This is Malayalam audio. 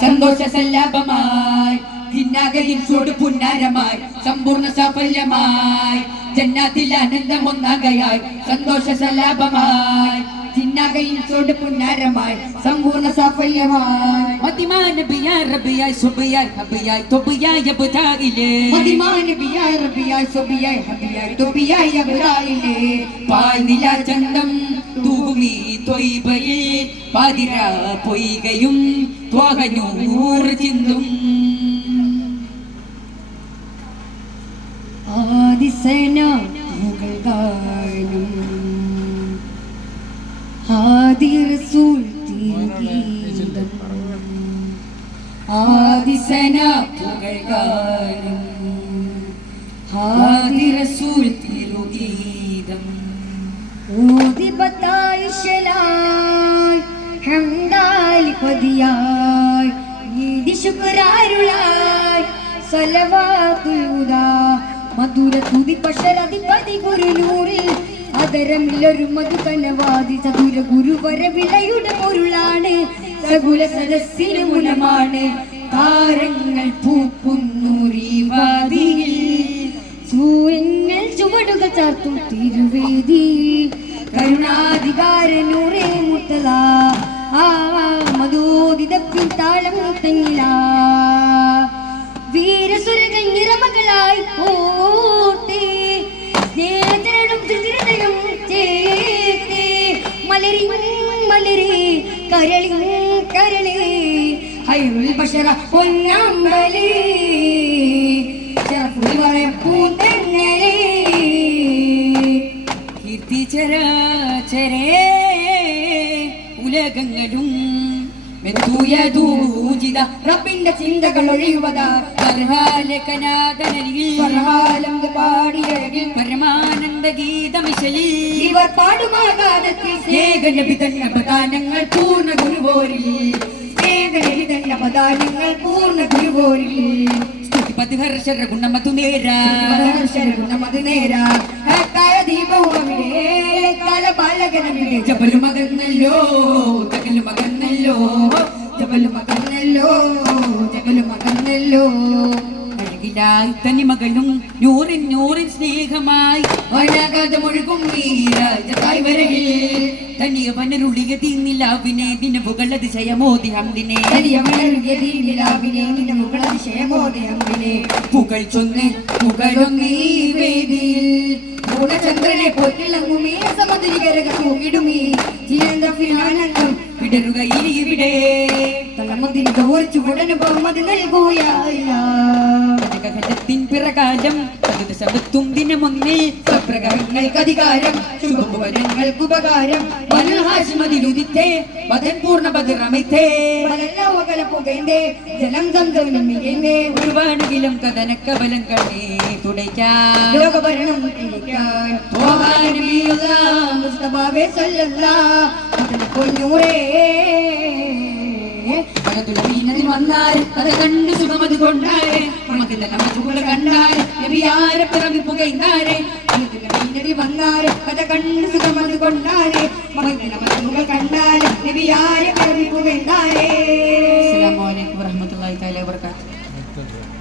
സന്തോഷ സല്ലാപമായി ജിന്നാകയിൽ ചൂട് പുന്നാരമായി സമ്പൂർണ സാഫല്യമായി ജന്നാത്തിൽ ആനന്ദം ഒന്നാകയായി സന്തോഷ സല്ലാപമായി പുന്നാരമായി സമ്പൂർണ സാഫല്യമായി. മതിമാന ബിയാ റബിയായി സുബിയായി ഹബിയായി തൊബിയായി അബുദായിലേ. മതിമാനബിയായി റബിയായി സുബിയായി ഹബിയായി തൊബിയായി അബ്രായിലേ പായ് നില ചന്തം തൂകുമീ തൊയ്ബയിൽ പാതിര പൊയ്കയും ത്വാകഞ്ഞൂറ് ചിന്തും. ആദിസന മുഗൾ ഗാനം ആദിർ റസൂൽ തിരുഗീതം ആദിസന മുകൾ ഗാനം ആദിർ തിരുഗീതം ഊതിപത്തായിശലായി പതിയായി ഈദി ശുക്രാരുളായി. സലവാത്തുൽ മധുര തുതി പശരധിപതി ഗുരുനൂറിൽ. അതരമില്ലൊരു മധുകനവാദി ചതുര ഗുരുവര വിളയുടെ പൊരുളാണ്. സകുല സദസ്സിന് മുനമാണ് താരങ്ങൾ പൂക്കുന്നൂറിവാദിയിൽ സൂര്യങ്ങൾ ചുവടുകൾ ചാർത്തും തിരുവേദി കരുണാധികാരനൂറേ വീരസുരകൾ പൂട്ടി. ഓട്ടേ സ്നേഹത്തിനും ചേർത്തി. മലരി മലരി കരളി കരളി. ഹൈറുൽ ബഷറ പൊന്നമ്പലി. ശരഫുൽ വരപ്പൂന്തങ്ങളി കീർത്തിചരാചരേ ഉലകങ്ങളും മെത്തൂയതൂജിത റബ്ബിന്റെ ചിന്തകൾ ഒഴിയുവതാ. പാടിയഴകിൽ പരമാനന്ദ ഗീതമിശലിൽ ഇവർ പാടുമാകാലത്തിൽ സ്നേഹനബി തന്നെ പ്രധാനങ്ങൾ പൂർണ സ്നേഹനബി തന്നെ പ്രധാനങ്ങൾ പൂർണ ഗുരുപോരിൽ സ്തുതി പതിഹർഷര ഗുണമതു നേരാ. ഗുണമതു നേരാ. കായ ദീപവും അവിടെ കാല ബാലകനവിടെ ജബലു മകന്നല്ലോ മകന്നല്ലോ ജബലു മകന്നല്ലോ ജഗലു മകന്നല്ലോ അഴകിലായി തനിമകളും നൂറിൻ നൂറിൻ സ്നേഹമായി. വനകഥ മുഴുകും നീരാജായി വരകിൽ തനിയവനരുളിയ തീന്നിലാവിനെ ദിനവുകളത് അതിശയമോതി ഹംദിനെ പുകൾ ചൊന്ന് പുകളൊന്നീ വേദിയിൽ. ഗുണചന്ദ്രനെ പൊറ്റിളങ്ങുമേ സമുദ്രികരക തൂങ്ങിടുമേ ആനന്ദം വിടരുക ഇവിടെ. തലമുതിരി തോർച്ചു ഉടനെ ബഹുമതി കനകഘട്ടത്തിൻ പിറകാലം ശബത്തും ദിനമൊന്നിൽ പ്രകടങ്ങൾക്ക് അധികാരം ശുഭവനങ്ങൾക്ക് ഉപകാരം. മനുഹാശിമതിലുദിത്തേ മതൻ പൂർണ ബദിറമിത്തേ മലല്ലവകല പുകൈന്തേ ജലം സംസവനം മികൈന്തേ ഒരുപാടെങ്കിലും കഥനക്ക ബലം കണ്ണേ തുടയ്ക്കാൻ ലോകഭരണം തിരിക്കാൻ മുസ്തഫാവേ സല്ലല്ലാ അതിന് പൊന്നൂറേ മകത്തുലവീനതിൽ വന്നാൽ അത് കണ്ട് സുഖമത് കൊണ്ടാരെ മമതില്ല നമ്മ കണ്ടാൽ നബിയാരെ പിറവി പുകൈന്നാരെ ഇതിന്റെ വന്നാരെ കഥ കണ്ട് സുഖമത് കൊണ്ടാരെ മകത്തിന് മരുന്നുകൾ കണ്ടാരെ നബിയാരെ പിറവിപ്പുകണ്ടാരേ